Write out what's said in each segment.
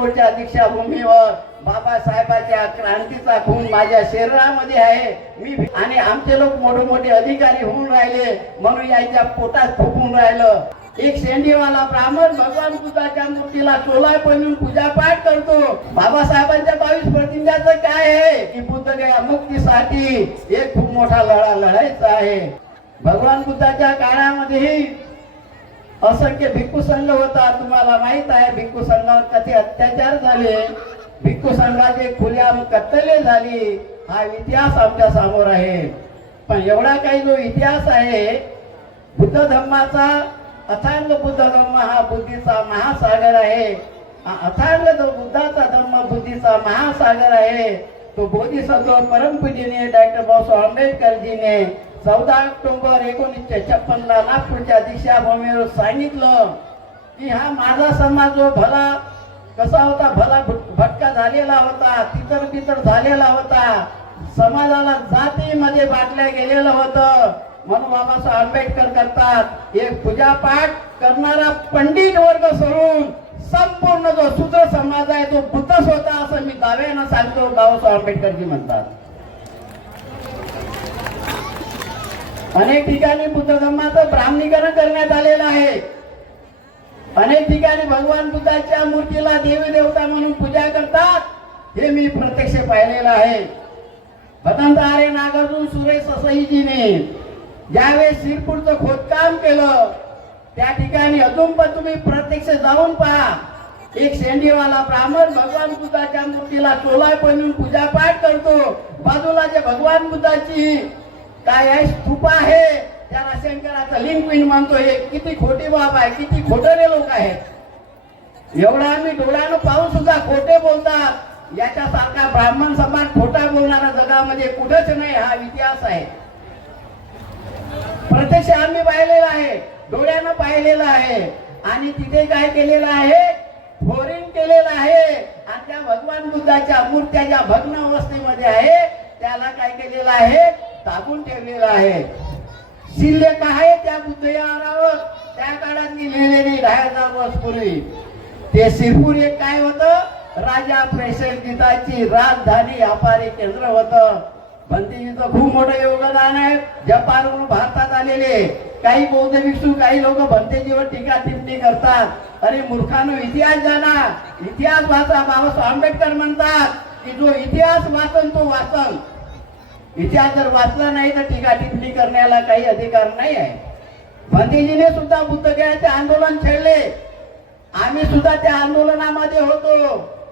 पंढरपूरच्या दीक्षाभूमीवर बाबासाहेबांच्या क्रांतीचा खून माझ्या शरीरामध्ये आहे. मी आणि आमचे लोक मोठे मोठे अधिकारी होऊन राहिले म्हणून याच्या पोटात फुकून राहिलं. एक शेंडीवाला ब्राह्मण भगवान बुद्धाच्या मूर्तीला चोला पहिरून पूजा पाठ करतो. बाबासाहेबांच्या 22 प्रतिज्ञाचं काय आहे की बुद्ध गया मुक्तीसाठी एक खूप मोठा लढा लढायचा आहे. भगवान बुद्धाच्या काळामध्येही असंख्य भिक्खू संघ होता. तुम्हाला माहित आहे भिक्खू संघावर कसे अत्याचार झाले, भिक्खू संघाचे खुलेआम कत्तले झाली. हा इतिहास आमच्या समोर आहे. पण एवढा काही जो इतिहास आहे बुद्ध धर्माचा, अथांग बुद्ध धर्म हा बुद्धीचा महासागर आहे. अथांग जो बुद्धाचा धर्म बुद्धीचा महासागर आहे. तो बोधिसत्व परमपूजनीय डॉक्टर बाबासाहेब आंबेडकरजीने 14 ऑक्टोबर 1956 ला नागपूरच्या दीक्षाभूमीवर सांगितलं की हा माझा समाज जो भला कसा होता, भला भटका झालेला होता, तितर बितर झालेला होता, समाजाला जातीमध्ये बाटल्या गेलेलं होतं. म्हणून बाबासाहेब आंबेडकर करतात एक पूजा पाठ करणारा पंडित वर्ग सोडून संपूर्ण जो शूद्र समाज आहे तो बुद्धच होता असं मी दाव्यानं सांगतो. बाबासाहेब आंबेडकरजी म्हणतात. अनेक ठिकाणी बुद्ध धर्माचं ब्राह्मणीकरण करण्यात आलेलं आहे. अनेक ठिकाणी भगवान बुद्धाच्या मूर्तीला देवी देवता म्हणून पूजा करतात. हे मी प्रत्यक्ष पाहिलेलं आहे. भदंत आर्य नागार्जुन सुरेश ससाईजीने ज्यावेळेस शिरपूरचं खोदकाम केलं त्या ठिकाणी अजून पण तुम्ही प्रत्यक्ष जाऊन पहा. एक शेंडीवाला ब्राह्मण भगवान बुद्धाच्या मूर्तीला चोला पहिरून पूजा पाठ करतो. बाजूला जे भगवान बुद्धाची काय आहे स्तूप आहे त्याला शंकराचं लिंग पिंड म्हणतो. हे किती खोटी बाब आहे, किती खोटरे लोक आहेत. एवढा आम्ही डोळ्यानं पाहून सुद्धा खोटे बोलतात. याच्यासारखा ब्राह्मण समाज खोटा बोलणारा जगामध्ये कुठेच नाही. हा इतिहास आहे. प्रत्यक्ष आम्ही पाहिलेला आहे, डोळ्यानं पाहिलेलं आहे. आणि तिथे काय केलेलं आहे, फ्लोरिंग केलेलं आहे. आणि त्या भगवान बुद्धाच्या मूर्त्या ज्या भग्न अवस्थेमध्ये आहे त्याला काय केलेलं आहे, दाबून ठेवलेलं आहे. शिल्लक आहे त्या बुद्ध विहारावर त्या काळात मी लिहिलेली 10,000 वर्ष पूर्वी. ते शिरपूर एक काय होतं, राजा प्रेषिताची राजधानी व्यापारी केंद्र होतं. भंतेजीचं खूप मोठं योगदान आहे. जपानहून भारतात आलेले काही बौद्ध भिक्षू काही लोक भंतेजीवर टीका टिप्पणी करतात. अरे मूर्खानो, इतिहास जाणा, इतिहास वाचा. बाबासाहेब आंबेडकर म्हणतात की जो इतिहास वाचन तो वाचन. इतिहास जर वाचला नाही तर टीका टिप्पणी करण्याला काही अधिकार नाही आहे. भंतेजीने सुद्धा बुद्धगयाचे आंदोलन छेडले. आम्ही सुद्धा त्या आंदोलनामध्ये होतो.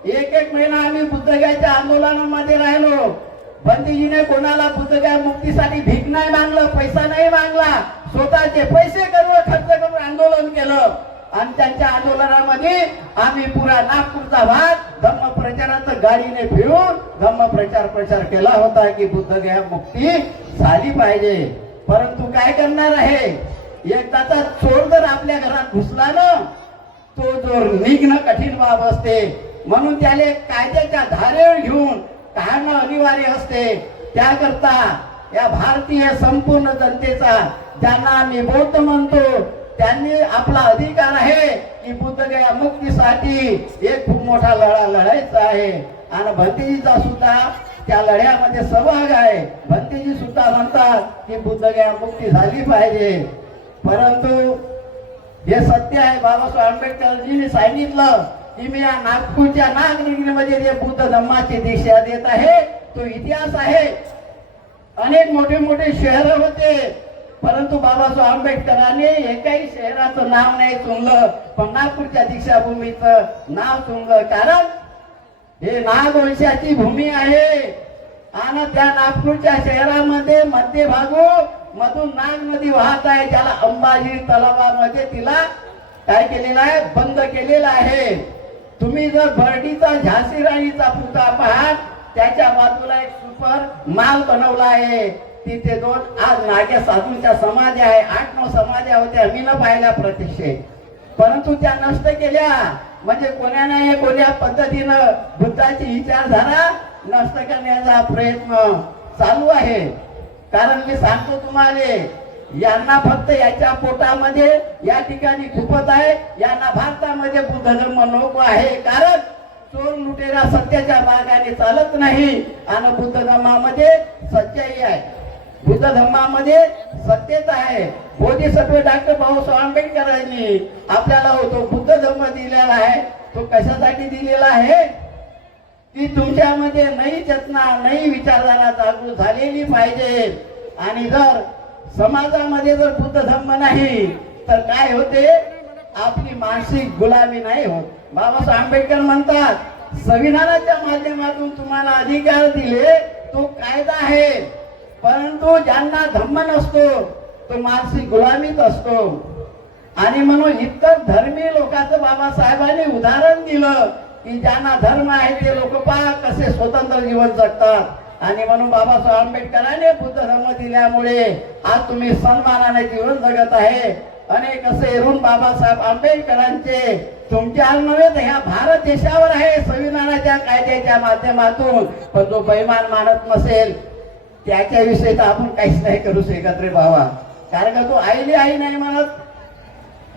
एक महिना आम्ही बुद्धगयाच्या आंदोलनामध्ये राहिलो. भंतेजीने कोणाला बुद्धगया मुक्तीसाठी भीक नाही मागलं, पैसा नाही मागला. स्वतःचे पैसे खर्च करून आंदोलन केलं. आणि त्यांच्या आंदोलनामध्ये आम्ही पुरा नागपूरचा भाग धम्म प्रचाराचं गाडीने फिरून धम्म प्रचार केला होता की बुद्धगया मुक्ती झाली पाहिजे. परंतु काय करणार आहे, एकदाचा चोर जर आपल्या घरात घुसला ना तो चोर निघणं कठीण बाब असते. म्हणून त्याला कायद्याच्या धारेवर घेऊन काढणं अनिवार्य असते. त्याकरता या भारतीय संपूर्ण जनतेचा, ज्यांना आम्ही बौद्ध म्हणतो, त्यांनी आपला अधिकार आहे की बुद्धगया मुक्तीसाठी एक खूप मोठा लढा लढायचा आहे. आणि भंतेजीचा सुद्धा त्या लढ्यामध्ये सहभाग आहे. भंतेजी सुद्धा म्हणतात की बुद्धगया मुक्ती झाली पाहिजे. परंतु हे सत्य आहे. बाबासाहेब आंबेडकरजींनी सांगितलं की मी या नागपूरच्या नागरिकमध्ये जे बुद्ध धर्माची दीक्षा देत आहे तो इतिहास आहे. अनेक मोठे मोठे शहर होते परंतु बाबासाहेब आंबेडकरांनी एकाही शहराचं नाव नाही चुनलं, पण नागपूरच्या दीक्षाभूमीचं नाव चुनलं. कारण हे नागवंशाची भूमी आहे. आणि त्या नागपूरच्या शहरामध्ये मध्यभागून नाग नदी वाहत आहे. ज्याला अंबाजी तलावामध्ये तिला काय केलेलं आहे, बंद केलेलं आहे. तुम्ही जर बर्डीचा झाशी राणीचा पुतळा पाहाल त्याच्या बाजूला एक सुपर माल बनवला आहे. तिथे 2 आज नाग्या साधूंच्या समाधी आहे. 8-9 समाध्या होत्या मी न पाहिल्या प्रत्यक्ष, परंतु त्या नष्ट केल्या. म्हणजे कोण्या नाही कोण्या पद्धतीनं बुद्धाची विचारधारा नष्ट करण्याचा प्रयत्न चालू आहे. कारण मी सांगतो तुम्हाला, यांना फक्त याच्या पोटामध्ये या ठिकाणी खुपत आहे. यांना भारतामध्ये बुद्ध धर्म नको आहे. कारण लुटेरा सत्याच्या मार्गाने चालत नाही आणि बुद्ध धर्मामध्ये सच्चाई आहे, बुद्ध धर्मामध्ये सत्यता आहे. बोधिसत्व डॉक्टर बाबासाहेब आंबेडकरांनी आपल्याला तो बुद्ध धर्म दिलेला आहे. तो कशासाठी दिलेला आहे की तुमच्यामध्ये नई चेतना, नई विचारधारा जागृत झालेली पाहिजे. आणि जर समाजामध्ये जर बुद्ध धर्म नाही तर काय होते, आपली मानसिक गुलामी नाही होत. बाबासाहेब आंबेडकर म्हणतात संविधानाच्या माध्यमातून तुम्हाला अधिकार दिले तो कायदा आहे, परंतु ज्यांना धम्म नसतो तो मानसिक गुलामीत असतो. आणि म्हणून इतर धर्मी लोकांचं बाबासाहेबांनी उदाहरण दिलं की ज्यांना धर्म आहे ते लोक पहा कसे स्वतंत्र जीवन जगतात. आणि म्हणून बाबासाहेब आंबेडकरांनी बुद्ध धर्म दिल्यामुळे आज तुम्ही सन्मानाने जीवन जगत आहे. अनेक असे ऋण बाबासाहेब आंबेडकरांचे तुमच्या नव्हे तर ह्या भारत देशावर आहे संविधानाच्या कायद्याच्या माध्यमातून. पण जो बैमान मानत नसेल त्याच्याविषयी तर आपण काहीच नाही करू शकत रे बाबा. कारण का तो आईले आई नाही म्हणत,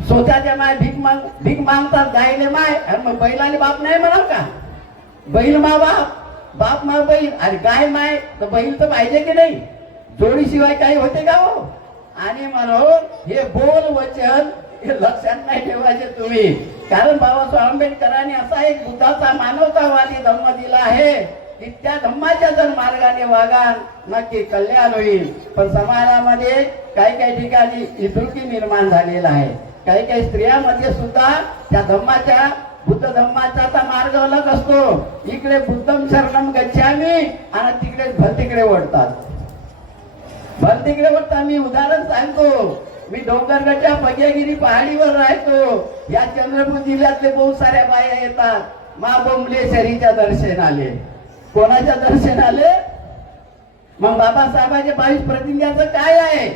स्वतःच्या माय भीक मागतात गायले माय, आणि मग बैलाले बाप नाही म्हणाल का? बैल मा बाप, बाप मा बैल, आणि गाय माय तर बैल तर पाहिजे की नाही? जोडीशिवाय काही होते का हो? आणि म्हणून हे बोल वचन हे लक्षात नाही ठेवायचे तुम्ही. कारण बाबासाहेब आंबेडकरांनी असा एक बुद्धाचा मानवतावादी धर्म दिला आहे की त्या धम्माच्या जर मार्गाने वागा नक्की कल्याण होईल. पण समाजामध्ये काही काही ठिकाणी इतुकी निर्माण झालेला आहे. काही काही स्त्रियांमध्ये सुद्धा त्या धम्माच्या बुद्ध धम्माचा मार्ग अलग असतो. इकडे बुद्धम शरणम गच्छामी आणि तिकडे भलतिकडे वळतात, भलतिकडे वळतात. मी उदाहरण सांगतो, मी डोंगरगडच्या पग्यागिरी पहाडीवर राहतो. या चंद्रपूर जिल्ह्यातले बहुत साऱ्या बाया येतात. मा बोंबलेश्वरीच्या दर्शनाले. कोणाच्या दर्शनाले? मग बाबासाहेबांच्या 22 प्रतिज्ञाचं काय आहे?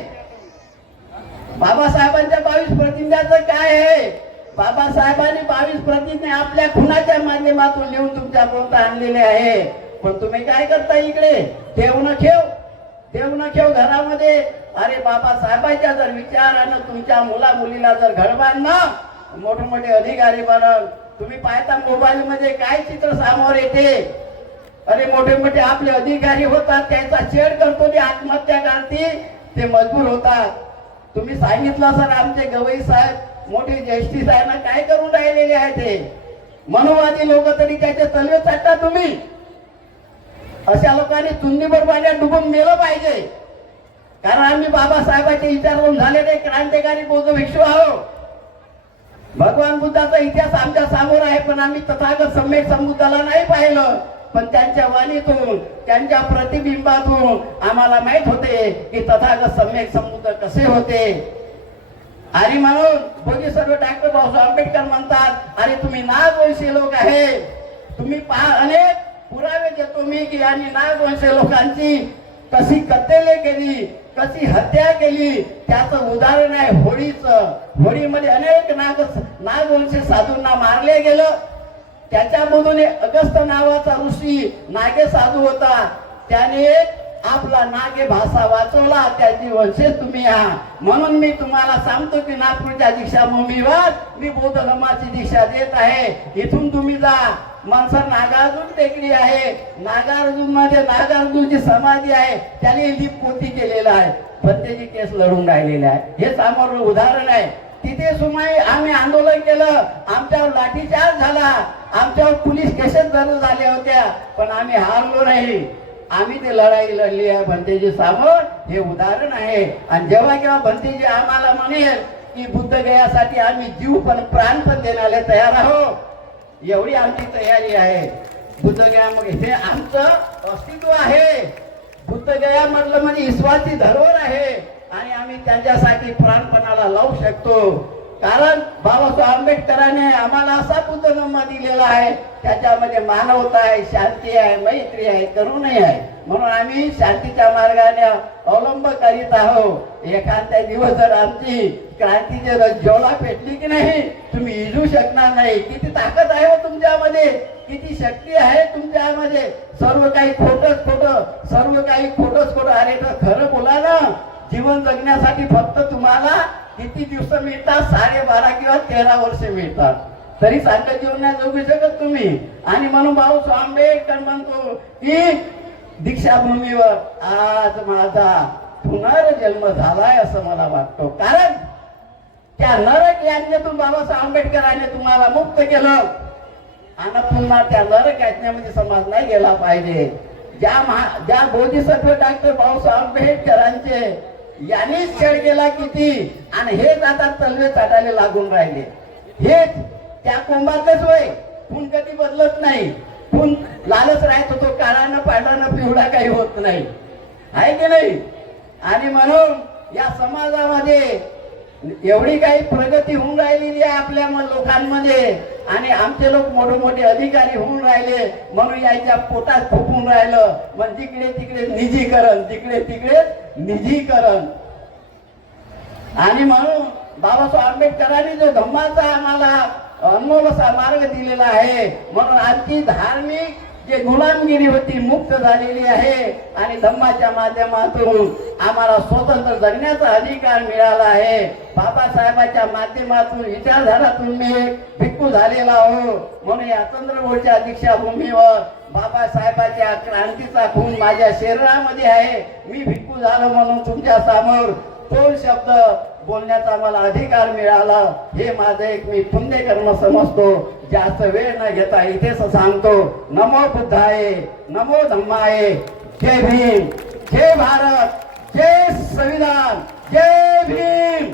बाबासाहेबांच्या 22 प्रतिज्ञाचं काय आहे? बाबासाहेबांनी 22 प्रतिज्ञा आपल्या खुनाच्या माध्यमातून लिहून तुमच्या पर्यंत आणलेले आहे. पण तुम्ही काय करता इकडे? देव न ठेव घरामध्ये. अरे बाबासाहेबांच्या जर विचारानं तुमच्या मुला मुलीला जर घडवाल ना, मोठे मोठे अधिकारी बनल. तुम्ही पाहता मोबाईल मध्ये काय चित्र समोर येते. अरे मोठे मोठे आपले अधिकारी होतात, त्याचा छेड करतो, ते आत्महत्या करतील, ते मजबूर होतात. तुम्ही सांगितलं सर आमचे गवई साहेब मोठे ज्येष्ठी साहेब काय करून राहिलेले आहे ते मनोवादी लोक, तरी त्याचे तलवे चाटता तुम्ही. अशा लोकांनी चुन्नीभर पाण्यात डुबून मेलं पाहिजे. कारण आम्ही बाबासाहेबांचे विचारून झालेले क्रांतिकारी बौद्ध भिक्षू आहोत. भगवान बुद्धाचा इतिहास आमच्या समोर आहे, पण आम्ही तथागत सम्यक संबुद्धाला नाही पाहिलं. पण त्यांच्या वाणीतून, त्यांच्या प्रतिबिंबातून आम्हाला माहित होते की तथागत सम्यक संबुद्ध कसे होते. आणि म्हणून बोधिसत्व डॉक्टर बाबासाहेब आंबेडकर म्हणतात, अरे तुम्ही नागवंशी लोक आहे. तुम्ही पहा, अनेक पुरावे देतो मी की यांनी नागवंशी लोकांची कशी कत्तले केली, कशी हत्या केली. त्याचं उदाहरण आहे होळीचं. होळीमध्ये अनेक नागवंशी साधूंना मारले गेलं. त्याच्यामधून अगस्त नावाचा ऋषी नागे साधू होता, त्याने आपला नागे भाषा वाचवला. त्याची वंशज तुम्ही आहात. म्हणून मी तुम्हाला सांगतो की नागपूरच्या दीक्षाभूमीवर मी बौद्ध धर्माची दीक्षा देत आहे. इथून तुम्ही जा. मनसर नागार्जुन टेकडी आहे, नागार्जुन मध्ये नागार्जुनची समाधी आहे, त्याने लिप पोती केलेला आहे, पण त्याची केस लढून राहिलेले आहे. हे समोर उदाहरण आहे. तिथे सुमाई आम्ही आंदोलन केलं, आमच्यावर लाठीचार्ज झाला, आमच्यावर पोलीस केसेस दर्ज झाल्या होत्या, पण आम्ही हारलो नाही. आम्ही ते लढाई लढली आहे. भंतेजी समोर हे उदाहरण आहे. आणि जेव्हा केव्हा भंतेजी आम्हाला म्हणेल की बुद्ध गयासाठी आम्ही जीव पण प्राण पण देण्याला तयार आहोत, एवढी आमची तयारी आहे. बुद्ध गया मग हे आमचं अस्तित्व आहे. बुद्ध गया म्हटलं म्हणजे ईश्वराची धरोहर आहे आणि आम्ही त्यांच्यासाठी प्राणपणाला लावू शकतो. कारण बाबासाहेब आंबेडकरांनी आम्हाला असा बुद्ध धर्म दिलेला आहे, त्याच्यामध्ये मानवता आहे, शांती आहे, मैत्री आहे, करुणा आहे. म्हणून आम्ही शांतीच्या मार्गाने अवलंब करीत आहोत. एखाद्या दिवस जर आमची क्रांतीची ज्वाला पेटली की नाही, तुम्ही इजू शकणार नाही. किती ताकद आहे हो तुमच्यामध्ये, किती शक्ती आहे तुमच्यामध्ये. सर्व काही खोटच खोटं, सर्व काही खोटच खोटं. अरे तर खरं बोला ना. जीवन जगण्यासाठी फक्त तुम्हाला किती दिवस मिळतात? 12.5 किंवा 13 वर्ष मिळतात. तरी सांगत येऊन नाही जगू शकत तुम्ही. आणि म्हणून बाबासाहेब आंबेडकर म्हणतो की दीक्षाभूमीवर आज माझा पुनर्जन्म झालाय असं मला वाटतो. कारण त्या नरक याज्ञेतून बाबासाहेब आंबेडकरांनी तुम्हाला मुक्त केलं आणि पुन्हा त्या नरक याज्ञेमध्ये समाज नाही गेला पाहिजे. ज्या बोधिसत्व डॉक्टर बाबासाहेब आंबेडकरांचे यांनीच छेड केला किती, आणि हेच आता तलवे चाटायला लागून राहिले. हेच त्या कुंभातच होय, खून कधी बदलत नाही. खून लालच राहत होतो, काळानं पांढरानं पिवळा काही होत नाही, आहे की नाही. आणि म्हणून या समाजामध्ये एवढी काही प्रगती होऊन राहिलेली आहे आपल्या लोकांमध्ये, आणि आमचे लोक मोठे मोठे अधिकारी होऊन राहिले म्हणून याच्या पोटात फुकून राहिलं. मग जिकडे तिकडे निजीकरण, जिकडे तिकडे निजीकरण. आणि म्हणून बाबासाहेब आंबेडकरांनी जो धम्माचा आम्हाला अनमोल असा मार्ग दिलेला आहे, म्हणून आजची धार्मिक जे गुलामगिरी होती मुक्त झालेली आहे, आणि धम्माच्या माध्यमातून आम्हाला स्वतंत्र जगण्याचा अधिकार मिळाला आहे. बाबासाहेबांच्या माध्यमातून विचारधारातून मी भिक्खू झालेला हो. म्हणून या चंद्रपूरच्या दीक्षाभूमीवर बाबासाहेबांच्या क्रांतीचा खून माझ्या शरीरामध्ये आहे. मी भिक्खू झालो म्हणून तुमच्या समोर दोन शब्द बोलण्याचा मला अधिकार मिळाला. हे माझं एक मी पुण्य कर्म समजतो. जास्त वेळ न घेता इथेच सांगतो. नमो बुद्धाय, नमो धम्माय. जय भीम, जय भारत, जय संविधान, जय भीम.